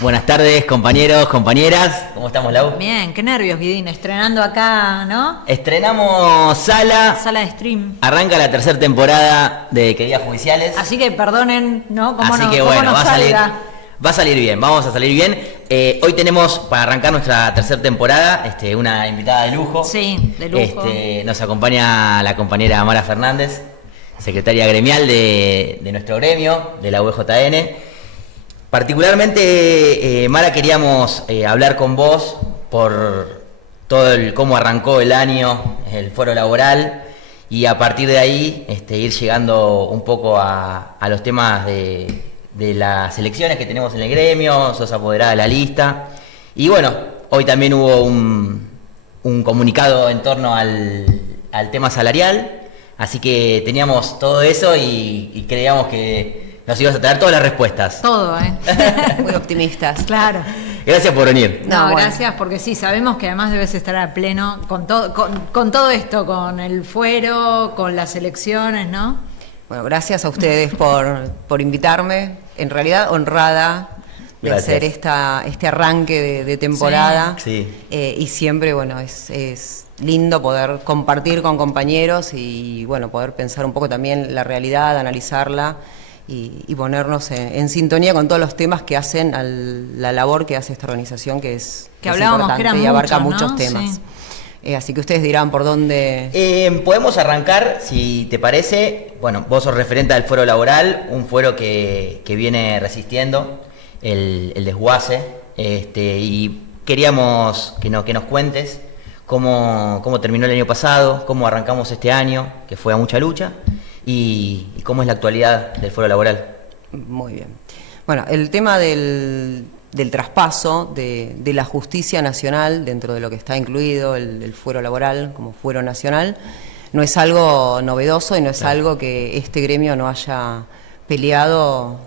Buenas tardes, compañeros, compañeras. ¿Cómo estamos, Lau? Bien, qué nervios, Guidín. Estrenando acá, ¿no? Estrenamos sala. Sala de stream. Arranca la tercera temporada de Queridas Judiciales. Así que perdonen, ¿no? Así que bueno, va a salir bien, vamos a salir bien. Hoy tenemos, para arrancar nuestra tercera temporada, una invitada de lujo. Sí, de lujo. Nos acompaña la compañera Mara Fernández, secretaria gremial de nuestro gremio, de la UEJN. Particularmente, Mara, queríamos hablar con vos por todo cómo arrancó el año, el foro laboral, y a partir de ahí ir llegando un poco a los temas de las elecciones que tenemos en el gremio. Sos apoderada de la lista. Y bueno, hoy también hubo un comunicado en torno al tema salarial, así que teníamos todo eso y creíamos que nos ibas a traer todas las respuestas. Todo, Muy optimistas. Claro. Gracias por venir. No, bueno. Gracias, porque sí, sabemos que además debes estar a pleno con todo esto, con el fuero, con las elecciones, ¿no? Bueno, gracias a ustedes por invitarme. En realidad, honrada de Gracias. hacer este arranque de temporada. Sí. Y siempre, bueno, es lindo poder compartir con compañeros y, bueno, poder pensar un poco también la realidad, analizarla y ponernos en sintonía con todos los temas que hacen la labor que hace esta organización, que es hablábamos que eran y abarca muchos, ¿no? muchos temas. Sí. Así que ustedes dirán por dónde... Podemos arrancar, si te parece. Bueno, vos sos referente del fuero laboral, un fuero que viene resistiendo el desguace, y queríamos que nos cuentes cómo terminó el año pasado, cómo arrancamos este año, que fue a mucha lucha, y cómo es la actualidad del fuero laboral. Muy bien. Bueno, el tema del traspaso de la justicia nacional, dentro de lo que está incluido el fuero laboral como fuero nacional, no es algo novedoso y no es algo que este gremio no haya peleado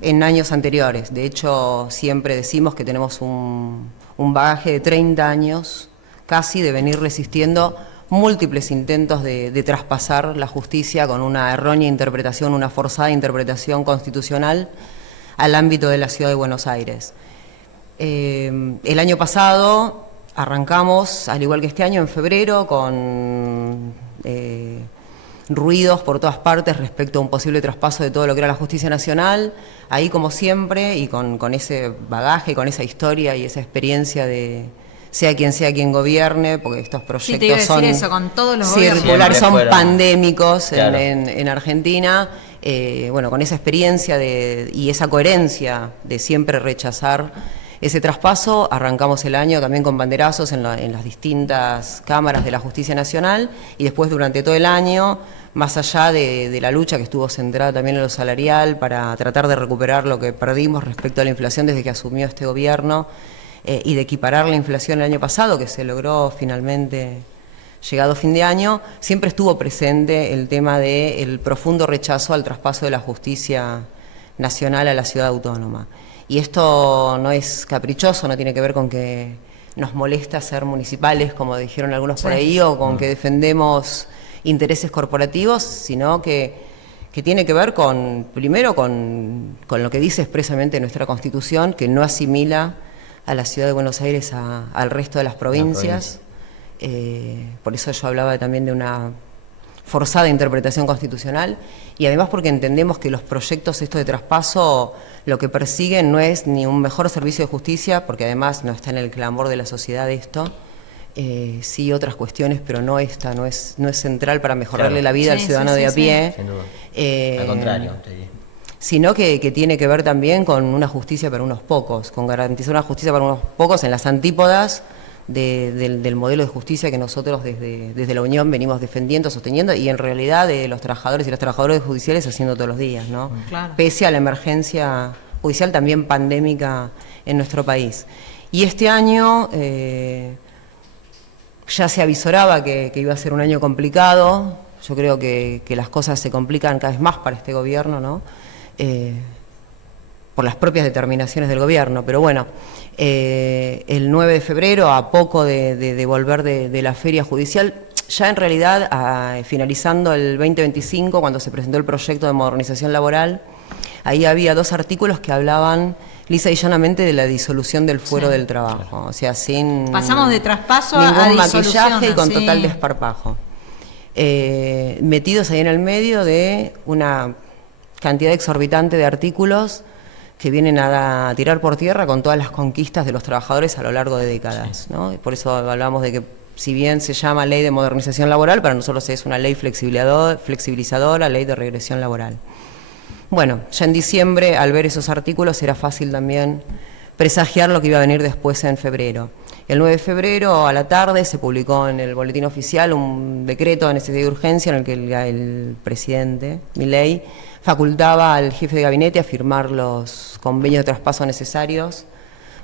en años anteriores. De hecho, siempre decimos que tenemos un bagaje de 30 años casi de venir resistiendo múltiples intentos de traspasar la justicia con una errónea interpretación, una forzada interpretación constitucional al ámbito de la ciudad de Buenos Aires. El año pasado arrancamos, al igual que este año, en febrero, con ruidos por todas partes respecto a un posible traspaso de todo lo que era la justicia nacional. Ahí, como siempre, y con ese bagaje, con esa historia y esa experiencia de sea quien gobierne, porque estos proyectos Sí, te iba a decir son eso, con todos los circulares, son fueron pandémicos, claro, en Argentina. Bueno, con esa experiencia y esa coherencia de siempre rechazar ese traspaso, arrancamos el año también con banderazos en las distintas cámaras de la Justicia Nacional, y después durante todo el año, más allá de la lucha que estuvo centrada también en lo salarial para tratar de recuperar lo que perdimos respecto a la inflación desde que asumió este gobierno, y de equiparar la inflación el año pasado, que se logró finalmente llegado fin de año, siempre estuvo presente el tema del profundo rechazo al traspaso de la justicia nacional a la ciudad autónoma. Y esto no es caprichoso, no tiene que ver con que nos molesta ser municipales, como dijeron algunos por ahí, o con que defendemos intereses corporativos, sino que tiene que ver primero con lo que dice expresamente nuestra Constitución, que no asimila a la ciudad de Buenos Aires al resto de las provincias. Por eso yo hablaba también de una forzada interpretación constitucional, y además porque entendemos que los proyectos de traspaso lo que persiguen no es ni un mejor servicio de justicia, porque además no está en el clamor de la sociedad esto, sí otras cuestiones, pero no esta, no es central para mejorarle la vida al ciudadano de a pie. Sin duda. Al contrario, te diría. Sino que tiene que ver también con una justicia para unos pocos, con garantizar una justicia para unos pocos en las antípodas del modelo de justicia que nosotros desde la Unión venimos defendiendo, sosteniendo, y en realidad de los trabajadores y las trabajadoras judiciales haciendo todos los días, ¿no? Claro. Pese a la emergencia judicial también pandémica en nuestro país. Y este año ya se avisoraba que iba a ser un año complicado. Yo creo que las cosas se complican cada vez más para este gobierno, ¿no? Por las propias determinaciones del gobierno, pero bueno, el 9 de febrero, a poco de volver de la feria judicial, ya en realidad finalizando el 2025, cuando se presentó el proyecto de modernización laboral, Ahí había 2 artículos que hablaban lisa y llanamente de la disolución del fuero del trabajo, o sea, sin pasamos de traspaso ningún a maquillaje y con sí. total desparpajo. Metidos ahí en el medio de una cantidad exorbitante de artículos que vienen a tirar por tierra con todas las conquistas de los trabajadores a lo largo de décadas, ¿no? Y por eso hablamos de que, si bien se llama Ley de Modernización Laboral, para nosotros es una ley flexibilizadora, ley de regresión laboral. Bueno, ya en diciembre, al ver esos artículos, era fácil también presagiar lo que iba a venir después en febrero. El 9 de febrero a la tarde se publicó en el Boletín Oficial un decreto de necesidad de urgencia en el que el presidente, Milei, facultaba al jefe de gabinete a firmar los convenios de traspaso necesarios,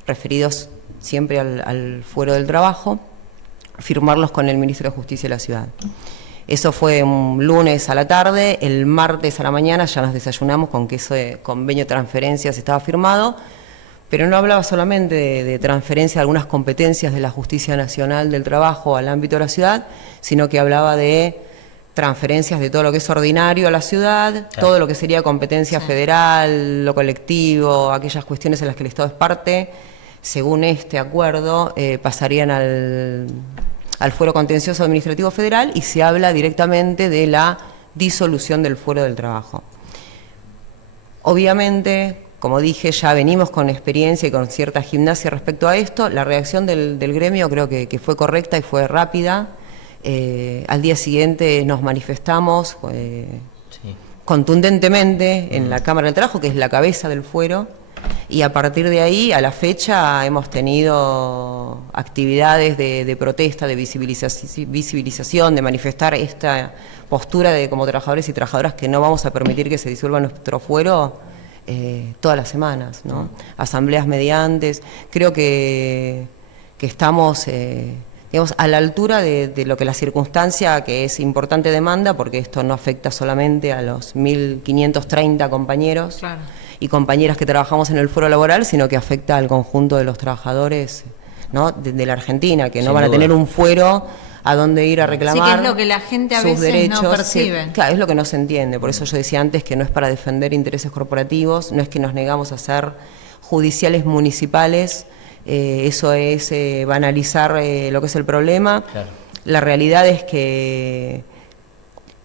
referidos siempre al fuero del trabajo, firmarlos con el Ministro de Justicia de la Ciudad. Eso fue un lunes a la tarde. El martes a la mañana ya nos desayunamos con que ese convenio de transferencias estaba firmado, pero no hablaba solamente de transferencia de algunas competencias de la Justicia Nacional del Trabajo al ámbito de la ciudad, sino que hablaba de transferencias de todo lo que es ordinario a la ciudad, claro, todo lo que sería competencia federal, lo colectivo, aquellas cuestiones en las que el Estado es parte, según este acuerdo, pasarían al fuero contencioso administrativo federal, y se habla directamente de la disolución del fuero del trabajo. Obviamente, como dije, ya venimos con experiencia y con cierta gimnasia respecto a esto. La reacción del gremio creo que fue correcta y fue rápida. Al día siguiente nos manifestamos contundentemente en la Cámara del Trabajo, que es la cabeza del fuero, y a partir de ahí, a la fecha, hemos tenido actividades de protesta, de visibilización, de manifestar esta postura de como trabajadores y trabajadoras que no vamos a permitir que se disuelva nuestro fuero todas las semanas, ¿no? Asambleas mediantes. Creo que estamos digamos, a la altura de lo que la circunstancia, que es importante, demanda, porque esto no afecta solamente a los 1.530 compañeros, claro, y compañeras que trabajamos en el fuero laboral, sino que afecta al conjunto de los trabajadores, ¿no?, de la Argentina, que no van a tener un fuero a donde ir a reclamar. Sí, que es lo que la gente a sus veces derechos, no percibe. Claro, es lo que no se entiende. Por eso yo decía antes que no es para defender intereses corporativos, no es que nos negamos a ser judiciales municipales, eso es banalizar lo que es el problema. Claro. La realidad es que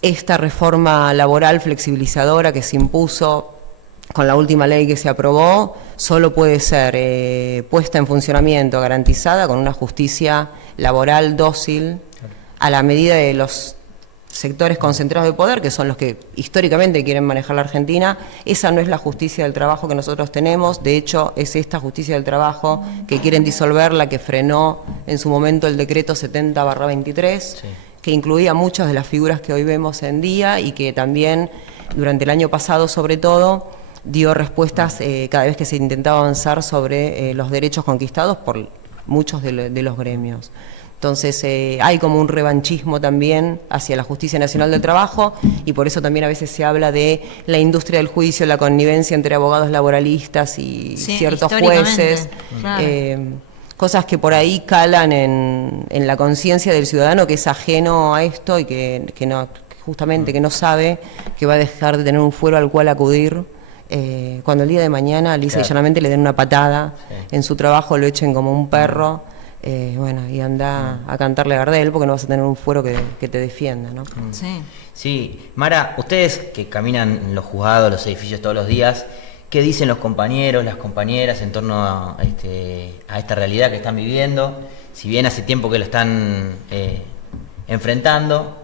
esta reforma laboral flexibilizadora que se impuso con la última ley que se aprobó, solo puede ser puesta en funcionamiento, garantizada, con una justicia laboral dócil, a la medida de los sectores concentrados de poder, que son los que históricamente quieren manejar la Argentina. Esa no es la justicia del trabajo que nosotros tenemos. De hecho, es esta justicia del trabajo que quieren disolver la que frenó en su momento el decreto 70/23, sí, que incluía muchas de las figuras que hoy vemos en día, y que también durante el año pasado, sobre todo, dio respuestas cada vez que se intentaba avanzar sobre los derechos conquistados por muchos de los gremios. Entonces hay como un revanchismo también hacia la Justicia Nacional del Trabajo, y por eso también a veces se habla de la industria del juicio, la connivencia entre abogados laboralistas y ciertos jueces, claro, cosas que por ahí calan en la conciencia del ciudadano que es ajeno a esto y que no, justamente que no sabe que va a dejar de tener un fuero al cual acudir cuando el día de mañana lisa y llanamente le den una patada en su trabajo, lo echen como un perro. Bueno, y anda a cantarle a Gardel, porque no vas a tener un fuero que te defienda, ¿no? Sí. Sí, Mara, ustedes que caminan en los juzgados, los edificios todos los días, ¿qué dicen los compañeros, las compañeras en torno a esta realidad que están viviendo? Si bien hace tiempo que lo están enfrentando,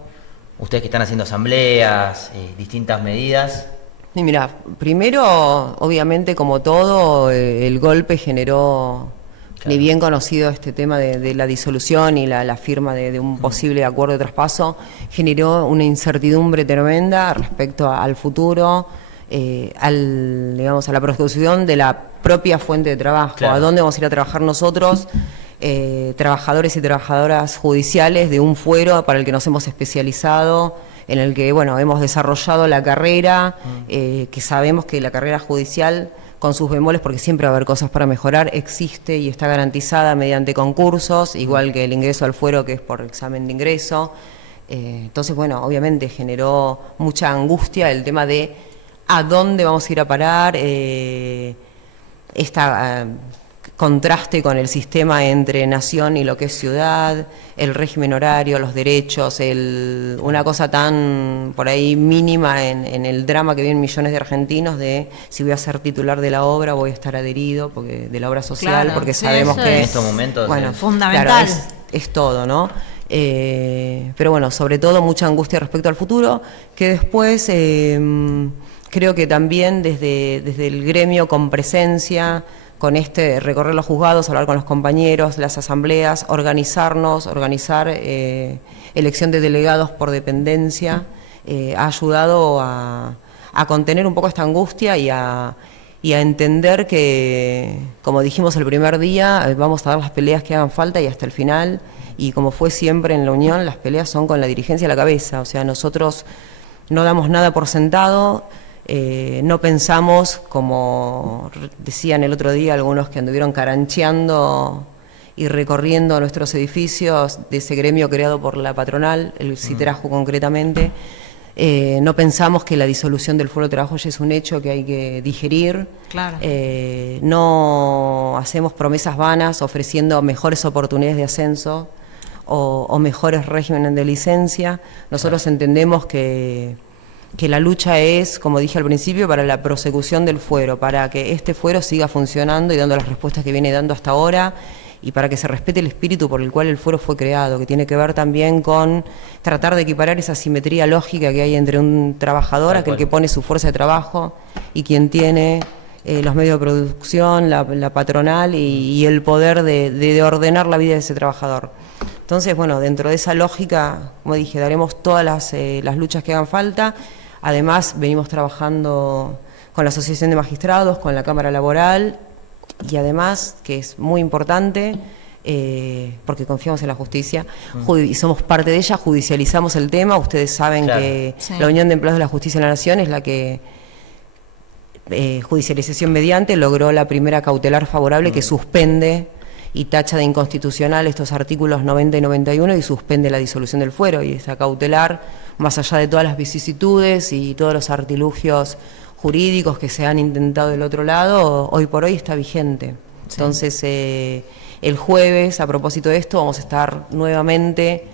ustedes que están haciendo asambleas, distintas medidas. Y mira, primero, obviamente, como todo, el golpe generó... Claro. Ni bien conocido este tema de la disolución y la firma de un posible acuerdo de traspaso, generó una incertidumbre tremenda respecto al futuro, digamos, a la producción de la propia fuente de trabajo. Claro. ¿A dónde vamos a ir a trabajar nosotros, trabajadores y trabajadoras judiciales, de un fuero para el que nos hemos especializado, en el que, bueno, hemos desarrollado la carrera, que sabemos que la carrera judicial, con sus bemoles, porque siempre va a haber cosas para mejorar, existe y está garantizada mediante concursos, igual que el ingreso al fuero, que es por examen de ingreso. Entonces, bueno, obviamente generó mucha angustia el tema de a dónde vamos a ir a parar, contraste con el sistema entre nación y lo que es ciudad, el régimen horario, los derechos, una cosa tan por ahí mínima en el drama que viven millones de argentinos de si voy a ser titular de la obra, voy a estar adherido de la obra social, claro, porque sí, sabemos que en estos momentos bueno, es fundamental. Claro, es todo, ¿no? Pero bueno, sobre todo mucha angustia respecto al futuro, que después creo que también desde el gremio con presencia, con recorrer los juzgados, hablar con los compañeros, las asambleas, organizar elección de delegados por dependencia, ha ayudado a contener un poco esta angustia y a entender que, como dijimos el primer día, vamos a dar las peleas que hagan falta y hasta el final, y como fue siempre en la Unión, las peleas son con la dirigencia a la cabeza, o sea, nosotros no damos nada por sentado. No pensamos, como decían el otro día algunos que anduvieron carancheando y recorriendo nuestros edificios de ese gremio creado por la patronal, el CITRAJU concretamente, no pensamos que la disolución del Fuero de Trabajo ya es un hecho que hay que digerir. Claro. No hacemos promesas vanas ofreciendo mejores oportunidades de ascenso o mejores regímenes de licencia. Nosotros entendemos que la lucha es, como dije al principio, para la prosecución del fuero, para que este fuero siga funcionando y dando las respuestas que viene dando hasta ahora, y para que se respete el espíritu por el cual el fuero fue creado, que tiene que ver también con tratar de equiparar esa simetría lógica que hay entre un trabajador, aquel que pone su fuerza de trabajo, y quien tiene los medios de producción, la patronal y el poder de ordenar la vida de ese trabajador. Entonces, bueno, dentro de esa lógica, como dije, daremos todas las luchas que hagan falta. Además, venimos trabajando con la Asociación de Magistrados, con la Cámara Laboral, y además, que es muy importante, porque confiamos en la justicia, y somos parte de ella, judicializamos el tema. Ustedes saben que la Unión de Empleados de la Justicia de la Nación es la que, judicialización mediante, logró la primera cautelar favorable que suspende y tacha de inconstitucional estos artículos 90 y 91 y suspende la disolución del fuero. Y esa cautelar, más allá de todas las vicisitudes y todos los artilugios jurídicos que se han intentado del otro lado, hoy por hoy está vigente. Sí. Entonces, el jueves, a propósito de esto, vamos a estar nuevamente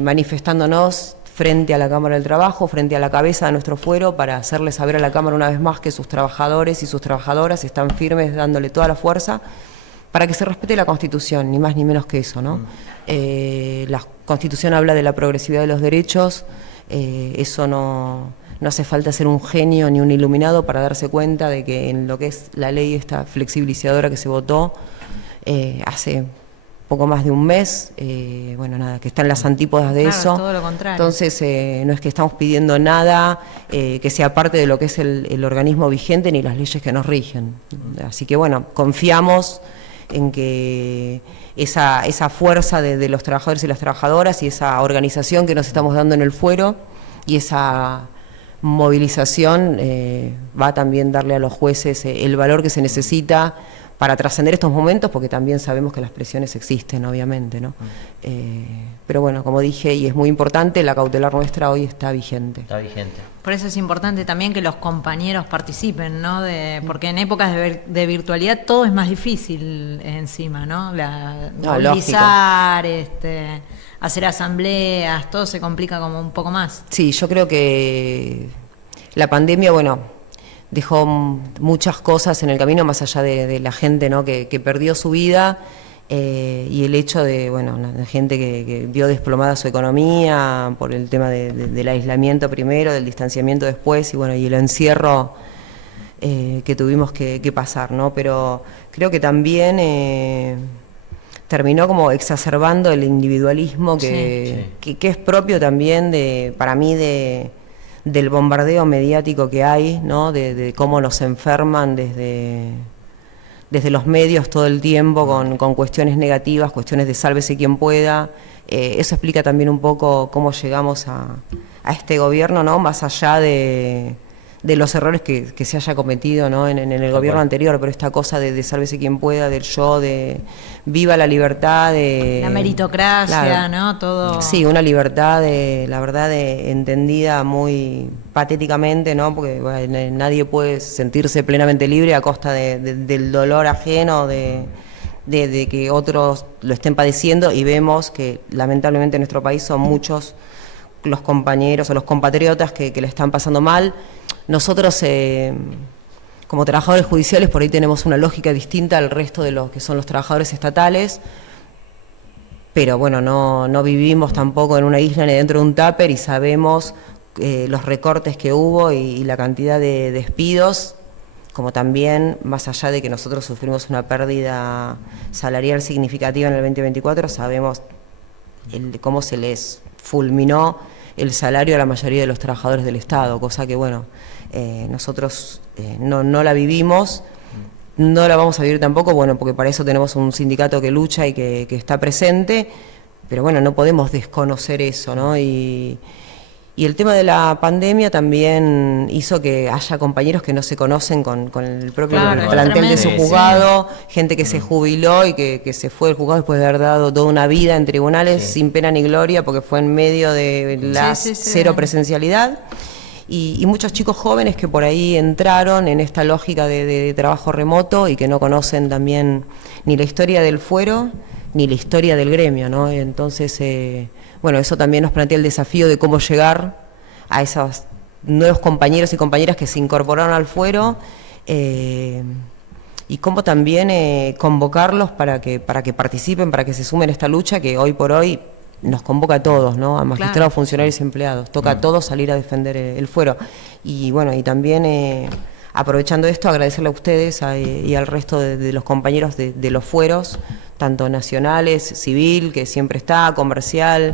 manifestándonos frente a la Cámara del Trabajo, frente a la cabeza de nuestro fuero, para hacerle saber a la Cámara una vez más que sus trabajadores y sus trabajadoras están firmes, dándole toda la fuerza para que se respete la Constitución, ni más ni menos que eso, ¿no? La Constitución habla de la progresividad de los derechos, eso no hace falta ser un genio ni un iluminado para darse cuenta de que en lo que es la ley esta flexibilizadora que se votó hace poco más de un mes, bueno, nada, que está en las antípodas de eso. Todo lo contrario. Entonces, no es que estamos pidiendo nada que sea parte de lo que es el organismo vigente ni las leyes que nos rigen. Así que, bueno, confiamos en que esa fuerza de los trabajadores y las trabajadoras y esa organización que nos estamos dando en el fuero y esa movilización va a también darle a los jueces el valor que se necesita para trascender estos momentos, porque también sabemos que las presiones existen, obviamente, ¿no? Pero bueno, como dije, y es muy importante, la cautelar nuestra hoy está vigente. Está vigente. Por eso es importante también que los compañeros participen, ¿no? Porque en épocas de virtualidad todo es más difícil encima, ¿no? Movilizar, hacer asambleas, todo se complica como un poco más. Sí, yo creo que la pandemia, bueno, dejó muchas cosas en el camino, más allá de la gente, ¿no? que perdió su vida, y el hecho de, bueno, la gente que vio desplomada su economía por el tema del aislamiento primero, del distanciamiento después, y bueno, y el encierro que tuvimos que pasar, ¿no? Pero creo que también terminó como exacerbando el individualismo que es propio también para mí del bombardeo mediático que hay, ¿no? De cómo nos enferman desde los medios todo el tiempo con cuestiones negativas, cuestiones de sálvese quien pueda. Eso explica también un poco cómo llegamos a este gobierno, ¿no? Más allá de de los errores que se haya cometido, ¿no? en el gobierno anterior, pero esta cosa de sálvese quien pueda, del yo, de viva la libertad, de la meritocracia, claro, ¿no? Todo. Sí, una libertad, la verdad, entendida muy patéticamente, ¿no? Porque bueno, nadie puede sentirse plenamente libre a costa del dolor ajeno, de que otros lo estén padeciendo, y vemos que lamentablemente en nuestro país son muchos los compañeros o los compatriotas que le están pasando mal. Nosotros, como trabajadores judiciales, por ahí tenemos una lógica distinta al resto de los que son los trabajadores estatales, pero bueno, no vivimos tampoco en una isla ni dentro de un tupper, y sabemos los recortes que hubo y la cantidad de despidos, como también, más allá de que nosotros sufrimos una pérdida salarial significativa en el 2024, sabemos cómo se les fulminó el salario a la mayoría de los trabajadores del Estado, cosa que bueno, nosotros no la vivimos, no la vamos a vivir tampoco, bueno, porque para eso tenemos un sindicato que lucha y que está presente, pero bueno, no podemos desconocer eso, ¿no? Y el tema de la pandemia también hizo que haya compañeros que no se conocen con el propio plantel de su juzgado, gente que se jubiló y que se fue del juzgado después de haber dado toda una vida en tribunales sin pena ni gloria, porque fue en medio de la cero presencialidad. Y muchos chicos jóvenes que por ahí entraron en esta lógica de trabajo remoto y que no conocen también ni la historia del fuero ni la historia del gremio, ¿no? Entonces, bueno, eso también nos plantea el desafío de cómo llegar a esos nuevos compañeros y compañeras que se incorporaron al fuero, y cómo también convocarlos para que participen, para que se sumen a esta lucha que hoy por hoy nos convoca a todos, ¿no? A magistrados, funcionarios y empleados. Toca a todos salir a defender el fuero. Y bueno, y también aprovechando esto, agradecerle a ustedes y al resto de los compañeros de los fueros, tanto nacionales, civil, que siempre está, comercial,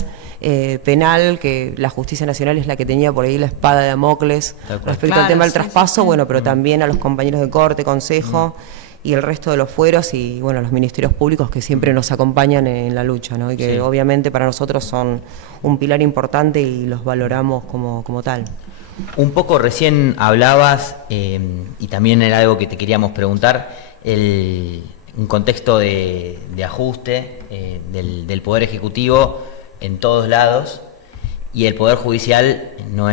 penal, que la justicia nacional es la que tenía por ahí la espada de Damocles respecto al tema del traspaso, bueno, pero también a los compañeros de corte, consejo y el resto de los fueros, y bueno, los ministerios públicos que siempre nos acompañan en la lucha, ¿no? Y que obviamente para nosotros son un pilar importante y los valoramos como tal. Un poco recién hablabas, y también era algo que te queríamos preguntar, un contexto de ajuste del Poder Ejecutivo en todos lados, y el Poder Judicial no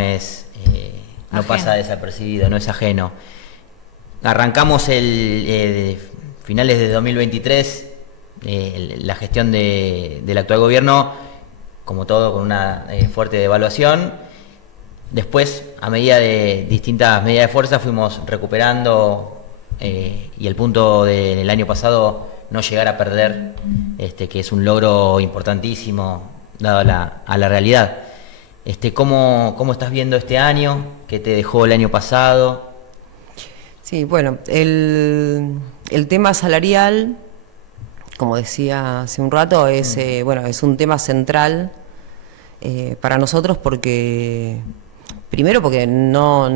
pasa desapercibido, no es ajeno. Arrancamos finales de 2023 la gestión del actual gobierno, como todo, con una fuerte devaluación. Después, a medida de distintas medidas de fuerza, fuimos recuperando, y el punto del año pasado, no llegar a perder, que es un logro importantísimo dado a la realidad. ¿Cómo estás viendo este año? ¿Qué te dejó el año pasado? Sí, bueno, el tema salarial, como decía hace un rato, es un tema central para nosotros, porque primero porque no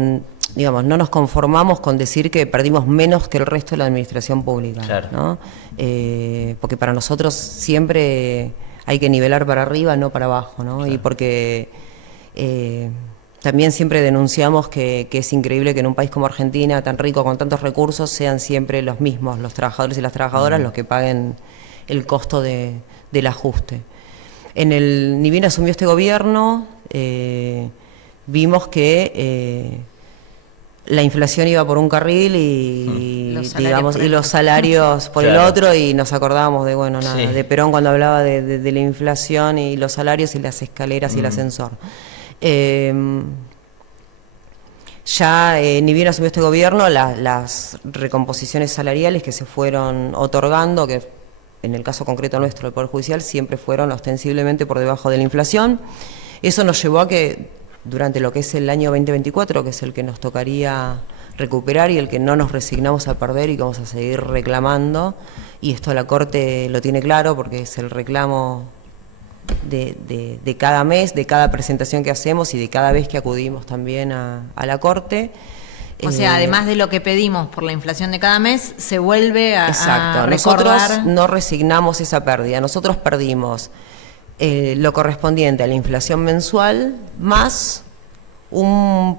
nos conformamos con decir que perdimos menos que el resto de la administración pública, claro, ¿no? Porque para nosotros siempre hay que nivelar para arriba, no para abajo, ¿no? Claro. Y porque también siempre denunciamos que es increíble que en un país como Argentina, tan rico, con tantos recursos, sean siempre los mismos, los trabajadores y las trabajadoras, los que paguen el costo del ajuste. Ni bien asumió este gobierno, vimos que la inflación iba por un carril y los salarios por el otro, y nos acordábamos de Perón cuando hablaba de la inflación y los salarios y las escaleras y el ascensor. Ni bien asumió este gobierno, las recomposiciones salariales que se fueron otorgando, que en el caso concreto nuestro del Poder Judicial siempre fueron ostensiblemente por debajo de la inflación. Eso nos llevó a que durante lo que es el año 2024, que es el que nos tocaría recuperar y el que no nos resignamos a perder y que vamos a seguir reclamando, y esto la Corte lo tiene claro porque es el reclamo de cada mes, de cada presentación que hacemos y de cada vez que acudimos también a la Corte. O sea, además de lo que pedimos por la inflación de cada mes, se vuelve a recordar. Nosotros no resignamos esa pérdida. Nosotros perdimos lo correspondiente a la inflación mensual más un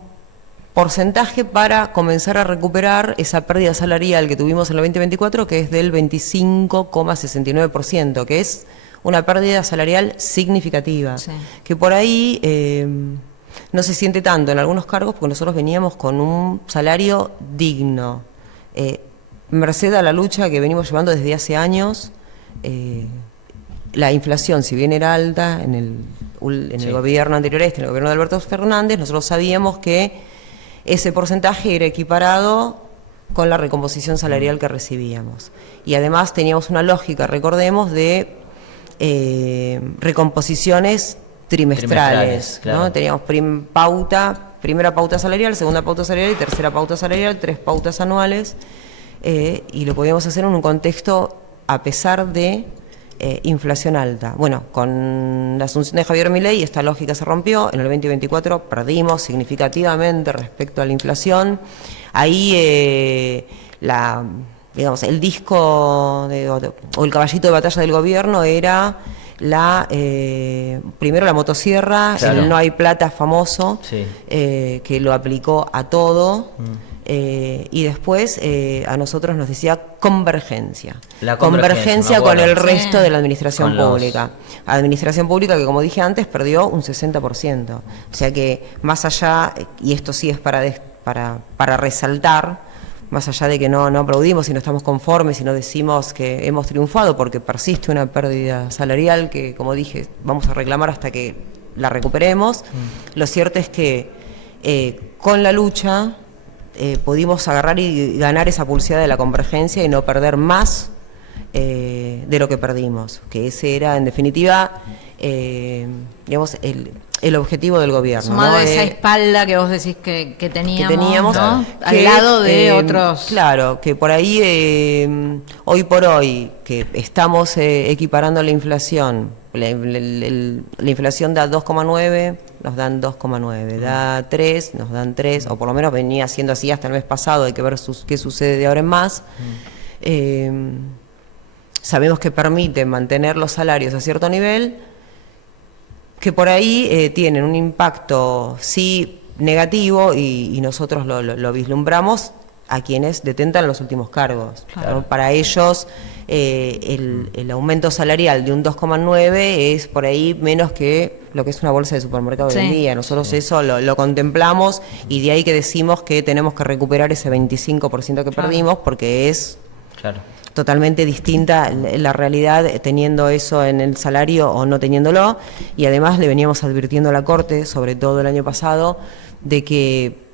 porcentaje para comenzar a recuperar esa pérdida salarial que tuvimos en el 2024, que es del 25,69%, que es una pérdida salarial significativa, sí. Que por ahí no se siente tanto en algunos cargos porque nosotros veníamos con un salario digno. Merced a la lucha que venimos llevando desde hace años, la inflación, si bien era alta en el gobierno anterior en el gobierno de Alberto Fernández, nosotros sabíamos que ese porcentaje era equiparado con la recomposición salarial que recibíamos. Y además teníamos una lógica, recordemos, de recomposiciones trimestrales, claro. ¿No? Teníamos primera pauta salarial, segunda pauta salarial y tercera pauta salarial, 3 pautas anuales, y lo podíamos hacer en un contexto a pesar de inflación alta. Bueno, con la asunción de Javier Milei esta lógica se rompió. En el 2024 perdimos significativamente respecto a la inflación. Ahí el disco o el caballito de batalla del gobierno era primero la motosierra, claro. El no hay plata famoso, sí. Que lo aplicó a todo. Y después a nosotros nos decía convergencia. La convergencia con el resto de la administración pública. Administración pública que, como dije antes, perdió un 60%. O sea que más allá, y esto sí es para resaltar, más allá de que no aplaudimos y no estamos conformes y no decimos que hemos triunfado porque persiste una pérdida salarial que, como dije, vamos a reclamar hasta que la recuperemos. Lo cierto es que con la lucha pudimos agarrar y ganar esa pulseada de la convergencia y no perder más de lo que perdimos, que ese era en definitiva digamos el objetivo del gobierno. Sumado, ¿no? Esa espalda que vos decís que teníamos, ¿no? Al lado de otros. Claro, que por ahí hoy por hoy que estamos equiparando la inflación, la inflación da 2,9, nos dan 2,9, da 3, nos dan 3, o por lo menos venía siendo así hasta el mes pasado, hay que ver qué sucede de ahora en más. Sabemos que permite mantener los salarios a cierto nivel, que por ahí tienen un impacto sí negativo y nosotros lo vislumbramos a quienes detentan los últimos cargos. Claro. ¿No? Para ellos el aumento salarial de un 2,9 es por ahí menos que lo que es una bolsa de supermercado hoy en día. Nosotros eso lo contemplamos y de ahí que decimos que tenemos que recuperar ese 25% que perdimos porque es totalmente distinta la realidad teniendo eso en el salario o no teniéndolo, y además le veníamos advirtiendo a la Corte, sobre todo el año pasado, de que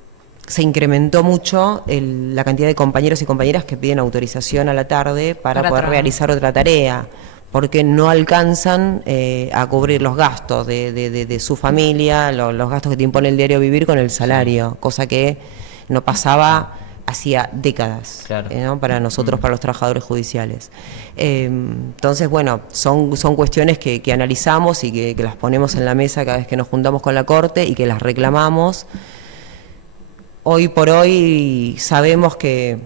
se incrementó mucho la cantidad de compañeros y compañeras que piden autorización a la tarde para poder realizar otra tarea, porque no alcanzan a cubrir los gastos de su familia, los gastos que te impone el diario vivir con el salario, cosa que no pasaba hacía décadas, ¿no? Para nosotros, para los trabajadores judiciales. Entonces, bueno, son cuestiones que analizamos y que las ponemos en la mesa cada vez que nos juntamos con la Corte y que las reclamamos. Hoy por hoy sabemos que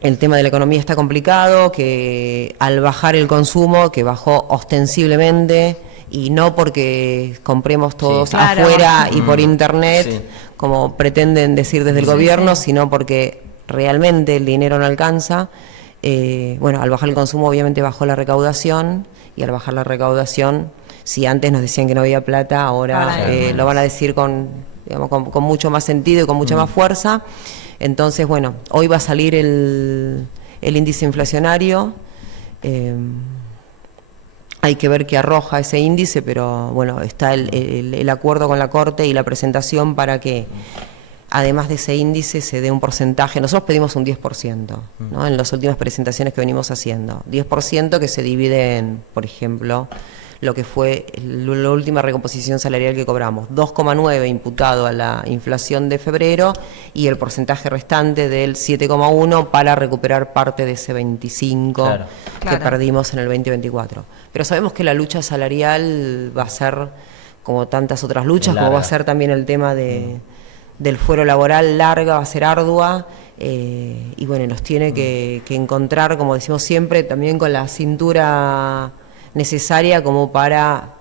el tema de la economía está complicado, que al bajar el consumo, que bajó ostensiblemente, y no porque compremos todos afuera y por internet, como pretenden decir desde el gobierno, sino porque realmente el dinero no alcanza. Bueno, al bajar el consumo obviamente bajó la recaudación, y al bajar la recaudación, si antes nos decían que no había plata, ahora lo van a decir con mucho más sentido y con mucha más fuerza. Entonces, bueno, hoy va a salir el índice inflacionario. Hay que ver qué arroja ese índice, pero bueno, está el acuerdo con la Corte y la presentación para que, además de ese índice, se dé un porcentaje. Nosotros pedimos un 10%, ¿no? En las últimas presentaciones que venimos haciendo. 10% que se divide en, por ejemplo, lo que fue la última recomposición salarial que cobramos, 2,9 imputado a la inflación de febrero y el porcentaje restante del 7,1 para recuperar parte de ese 25 que perdimos en el 2024. Pero sabemos que la lucha salarial va a ser, como tantas otras luchas, como va a ser también el tema del fuero laboral, larga, va a ser ardua, y bueno, nos tiene que encontrar, como decimos siempre, también con la cintura necesaria como para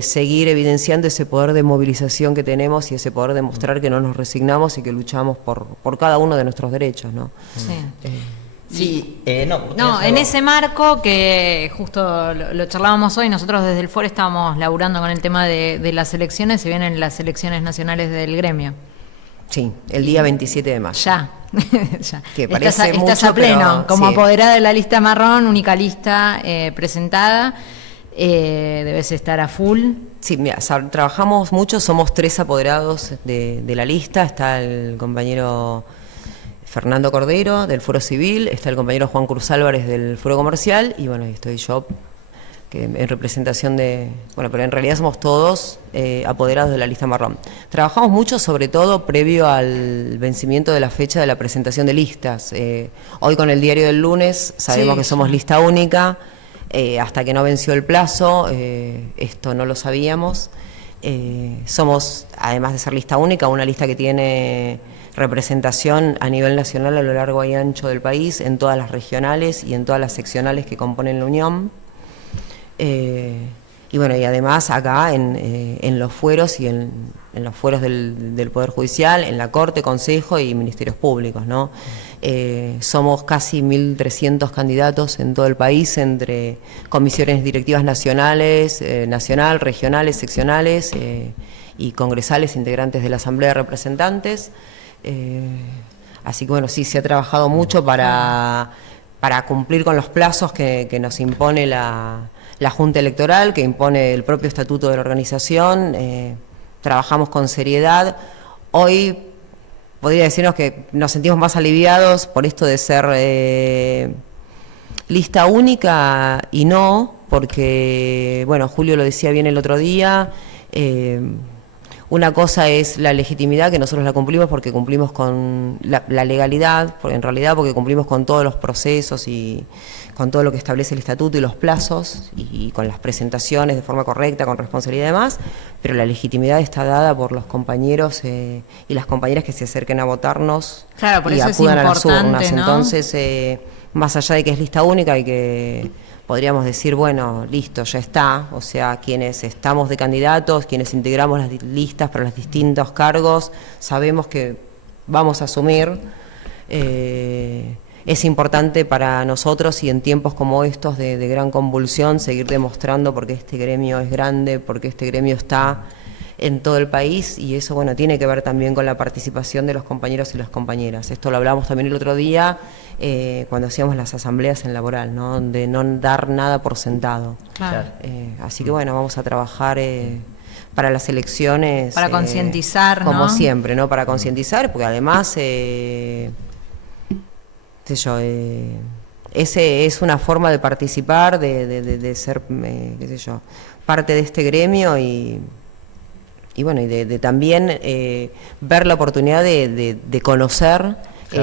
seguir evidenciando ese poder de movilización que tenemos y ese poder de mostrar que no nos resignamos y que luchamos por cada uno de nuestros derechos, ¿no? Sí. No, en ese marco que justo lo charlábamos hoy, nosotros desde el foro estábamos laburando con el tema de las elecciones, se vienen las elecciones nacionales del gremio. Sí, el día 27 de mayo. Ya. Ya. Que parece estás mucho, a pleno, pero, como sí. apoderada de la lista marrón, única lista presentada, debes estar a full. Sí, mira, trabajamos mucho, somos 3 apoderados de la lista, está el compañero Fernando Cordero del Foro Civil, está el compañero Juan Cruz Álvarez del Foro Comercial y bueno, estoy yo que en representación de... Bueno, pero en realidad somos todos apoderados de la lista marrón. Trabajamos mucho, sobre todo, previo al vencimiento de la fecha de la presentación de listas. Hoy con el diario del lunes sabemos que somos lista única, hasta que no venció el plazo, esto no lo sabíamos. Somos, además de ser lista única, una lista que tiene representación a nivel nacional a lo largo y ancho del país, en todas las regionales y en todas las seccionales que componen la Unión. Y bueno, y además acá en los fueros y en los fueros del Poder Judicial, en la Corte, Consejo y Ministerios Públicos, ¿no? Somos casi 1.300 candidatos en todo el país, entre comisiones directivas nacionales, regionales, seccionales y congresales, integrantes de la Asamblea de Representantes. Así que bueno, sí, se ha trabajado mucho para cumplir con los plazos que nos impone la Junta Electoral, que impone el propio estatuto de la organización. Trabajamos con seriedad. Hoy podría decirnos que nos sentimos más aliviados por esto de ser lista única y no, porque, bueno, Julio lo decía bien el otro día, una cosa es la legitimidad, que nosotros la cumplimos porque cumplimos con la legalidad, en realidad porque cumplimos con todos los procesos y con todo lo que establece el estatuto y los plazos y con las presentaciones de forma correcta, con responsabilidad y demás, pero la legitimidad está dada por los compañeros y las compañeras que se acerquen a votarnos, claro, por y eso acudan es a las urnas, ¿no? Entonces, más allá de que es lista única y que podríamos decir, bueno, listo, ya está, o sea, quienes estamos de candidatos, quienes integramos las listas para los distintos cargos, sabemos que vamos a asumir. Es importante para nosotros y en tiempos como estos de gran convulsión seguir demostrando porque este gremio es grande, porque este gremio está en todo el país y eso, bueno, tiene que ver también con la participación de los compañeros y las compañeras. Esto lo hablamos también el otro día cuando hacíamos las asambleas en laboral, ¿no? De no dar nada por sentado. Claro. Así que bueno, vamos a trabajar para las elecciones. Para concientizar, como ¿no? siempre, ¿no? Para concientizar, porque además... ese es una forma de participar, de ser, qué sé yo, parte de este gremio y bueno, y de también ver la oportunidad de conocer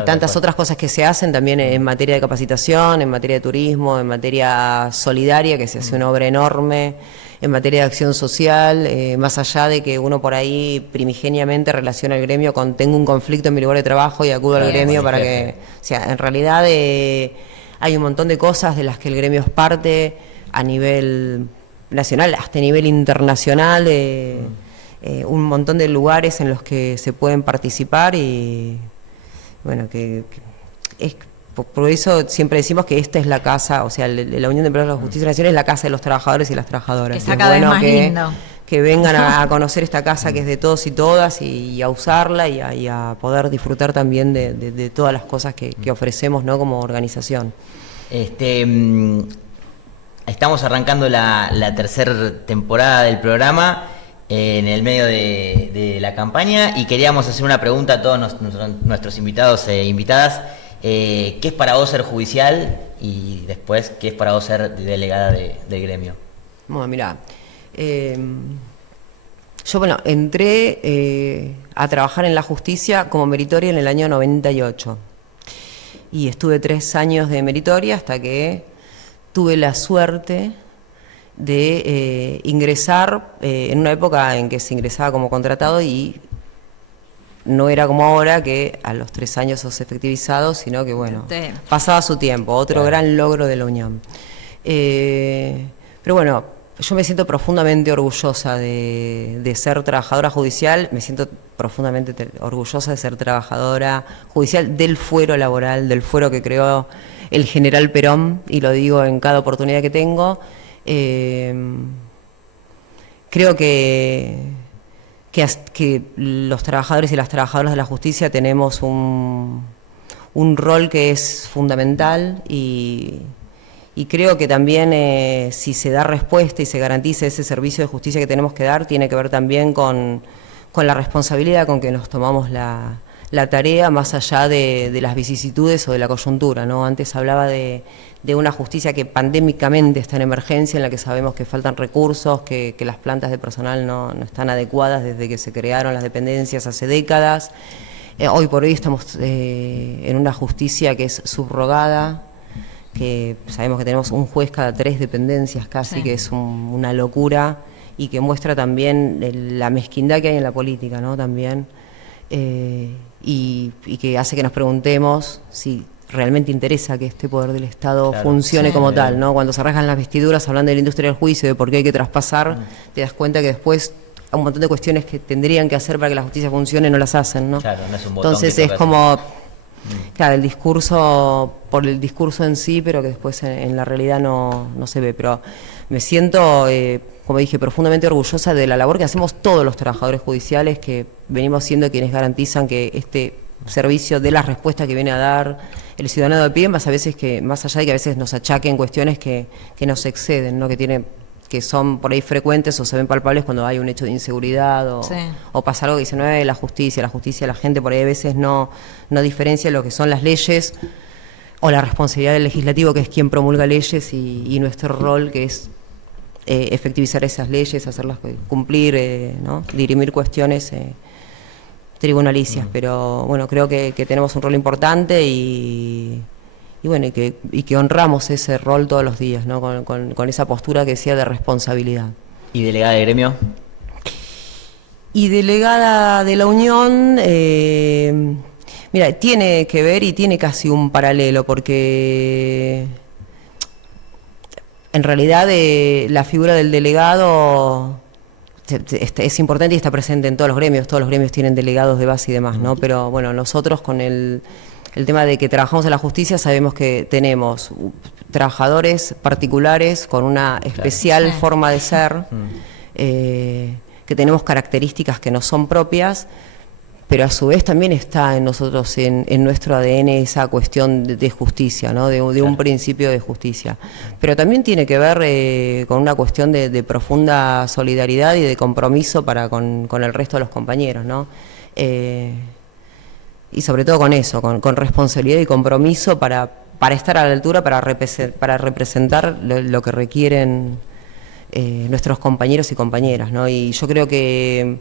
tantas otras cosas que se hacen también en materia de capacitación, en materia de turismo, en materia solidaria, que se hace una obra enorme, en materia de acción social, más allá de que uno por ahí primigeniamente relaciona el gremio con tengo un conflicto en mi lugar de trabajo y acudo al gremio para que... O sea, en realidad hay un montón de cosas de las que el gremio es parte a nivel nacional, hasta a nivel internacional, un montón de lugares en los que se pueden participar y bueno, que es... Por eso siempre decimos que esta es la casa, o sea, la Unión de Empleados de la Justicia Nacional es la casa de los trabajadores y las trabajadoras. Está cada vez más lindo. Que vengan a conocer esta casa que es de todos y todas y a usarla y a poder disfrutar también de todas las cosas que ofrecemos, ¿no? Como organización. Estamos arrancando la tercera temporada del programa en el medio de la campaña y queríamos hacer una pregunta a todos nuestros invitados e invitadas. ¿Qué es para vos ser judicial? Y después, ¿qué es para vos ser delegada del gremio? Bueno, mirá, yo entré a trabajar en la justicia como meritoria en el año 98 y estuve 3 años de meritoria hasta que tuve la suerte de ingresar en una época en que se ingresaba como contratado y no era como ahora que a los 3 años sos efectivizado, sino que bueno, pasaba su tiempo, otro gran logro de la Unión. Pero bueno, Yo me siento profundamente orgullosa de ser trabajadora judicial, me siento profundamente orgullosa de ser trabajadora judicial del fuero laboral, del fuero que creó el general Perón, y lo digo en cada oportunidad que tengo. Creo que los trabajadores y las trabajadoras de la justicia tenemos un rol que es fundamental, y creo que también si se da respuesta y se garantiza ese servicio de justicia que tenemos que dar, tiene que ver también con la responsabilidad con que nos tomamos la tarea, más allá de las vicisitudes o de la coyuntura, ¿no? Antes hablaba de una justicia que pandémicamente está en emergencia, en la que sabemos que faltan recursos, que las plantas de personal no están adecuadas desde que se crearon las dependencias hace décadas. Hoy por hoy estamos en una justicia que es subrogada, que sabemos que tenemos un juez cada 3 dependencias casi, sí, que es una locura, y que muestra también la mezquindad que hay en la política, ¿no? También, y que hace que nos preguntemos si realmente interesa que este poder del Estado, claro, funcione, sí, como tal, ¿no? Cuando se rasgan las vestiduras hablando de la industria del juicio, de por qué hay que traspasar, te das cuenta que después un montón de cuestiones que tendrían que hacer para que la justicia funcione no las hacen, ¿no? Claro, no es un botón. Entonces es como, claro, el discurso por el discurso en sí, pero que después en la realidad no se ve. Pero me siento, como dije, profundamente orgullosa de la labor que hacemos todos los trabajadores judiciales, que venimos siendo quienes garantizan que este servicio dé las respuestas que viene a dar el ciudadano de pie, más allá de que a veces nos achaquen cuestiones que nos exceden, ¿no? Que son por ahí frecuentes o se ven palpables cuando hay un hecho de inseguridad o pasa algo que dice, no es la justicia, la gente por ahí a veces no diferencia lo que son las leyes o la responsabilidad del legislativo, que es quien promulga leyes, y nuestro rol, que es efectivizar esas leyes, hacerlas cumplir, ¿no? Dirimir cuestiones tribunalicias. Pero bueno, creo que tenemos un rol importante y bueno, y que honramos ese rol todos los días, ¿no? Con esa postura que decía de responsabilidad. ¿Y delegada de gremio? Y delegada de la Unión, mira, tiene que ver y tiene casi un paralelo, porque en realidad la figura del delegado es importante y está presente en todos los gremios tienen delegados de base y demás, ¿no? Pero bueno, nosotros con el tema de que trabajamos en la justicia, sabemos que tenemos trabajadores particulares con una especial forma de ser, que tenemos características que no son propias, pero a su vez también está en nosotros, en nuestro ADN, esa cuestión de justicia, ¿no? De un principio de justicia. Pero también tiene que ver con una cuestión de profunda solidaridad y de compromiso con el resto de los compañeros, ¿no? Y sobre todo con eso, con responsabilidad y compromiso para estar a la altura, para representar lo que requieren nuestros compañeros y compañeras, ¿no? Y yo creo que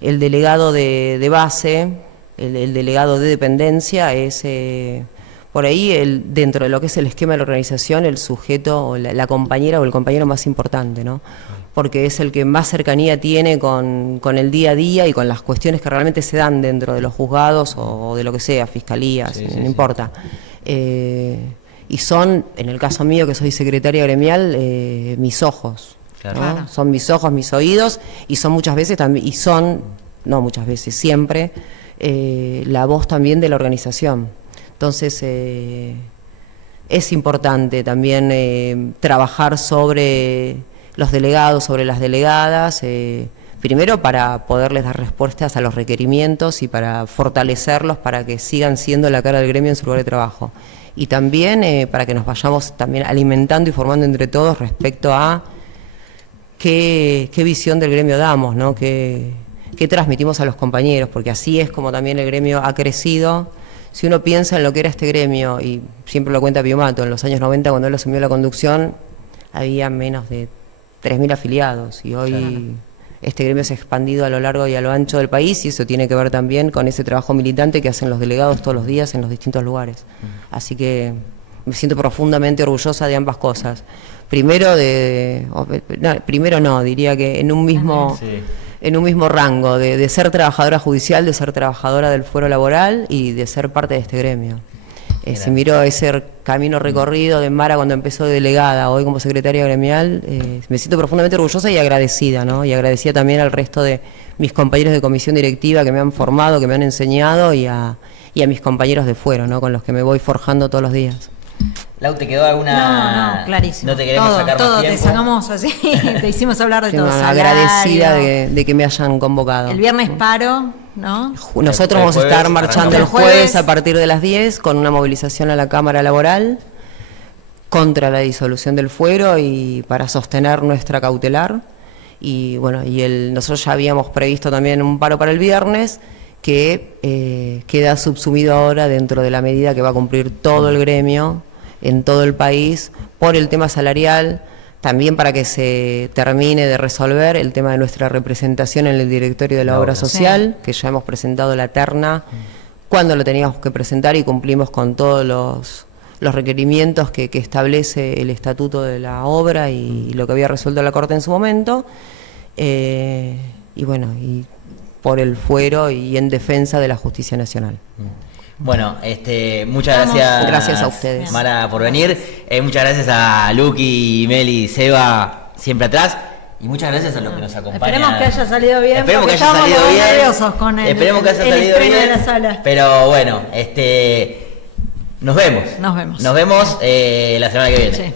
el delegado de base, el delegado de dependencia es, por ahí, dentro de lo que es el esquema de la organización, el sujeto, o la compañera o el compañero más importante, ¿no? Porque es el que más cercanía tiene con el día a día y con las cuestiones que realmente se dan dentro de los juzgados o de lo que sea, fiscalías, no importa. Y son, en el caso mío, que soy secretaria gremial, mis ojos. Claro. ¿No? Son mis ojos, mis oídos, y son muchas veces también, no muchas veces, siempre, la voz también de la organización. Entonces, es importante también trabajar sobre los delegados, sobre las delegadas, primero para poderles dar respuestas a los requerimientos y para fortalecerlos para que sigan siendo la cara del gremio en su lugar de trabajo. Y también para que nos vayamos también alimentando y formando entre todos respecto a qué visión del gremio damos, ¿no? Qué transmitimos a los compañeros, porque así es como también el gremio ha crecido. Si uno piensa en lo que era este gremio, y siempre lo cuenta Pío Mato, en los años 90, cuando él asumió la conducción, había menos de 3.000 afiliados, y hoy este gremio se ha expandido a lo largo y a lo ancho del país, y eso tiene que ver también con ese trabajo militante que hacen los delegados todos los días en los distintos lugares. Así que me siento profundamente orgullosa de ambas cosas. Diría que en un mismo rango, de ser trabajadora judicial, de ser trabajadora del fuero laboral y de ser parte de este gremio. Si miro ese camino recorrido de Mara cuando empezó de delegada, hoy como secretaria gremial, me siento profundamente orgullosa y agradecida, ¿no? Y agradecida también al resto de mis compañeros de comisión directiva que me han formado, que me han enseñado, y a mis compañeros de fuero, ¿no? Con los que me voy forjando todos los días. Lau, ¿te quedó alguna...? No, clarísimo. No te queremos sacar más tiempo. Te sacamos así, te hicimos hablar de todo. Agradecida de que me hayan convocado. El viernes paro, ¿no? Nosotros vamos a estar marchando el jueves a partir de las 10 con una movilización a la Cámara Laboral contra la disolución del fuero y para sostener nuestra cautelar. Y bueno, nosotros ya habíamos previsto también un paro para el viernes que queda subsumido ahora dentro de la medida que va a cumplir todo el gremio en todo el país por el tema salarial, también para que se termine de resolver el tema de nuestra representación en el directorio de la obra social, que ya hemos presentado la terna cuando lo teníamos que presentar y cumplimos con todos los requerimientos que establece el estatuto de la obra y lo que había resuelto la Corte en su momento, y bueno, y por el fuero y en defensa de la justicia nacional. Bueno, muchas gracias. Gracias a ustedes, Mara, por venir. Muchas gracias a Luqui, Meli, Seba, siempre atrás. Y muchas gracias a los que nos acompañan. Esperemos que haya salido bien. Esperemos que haya salido bien. Nerviosos con Esperemos que haya salido bien. De la sala. Pero bueno, nos vemos. Nos vemos. Nos vemos la semana que viene. Sí.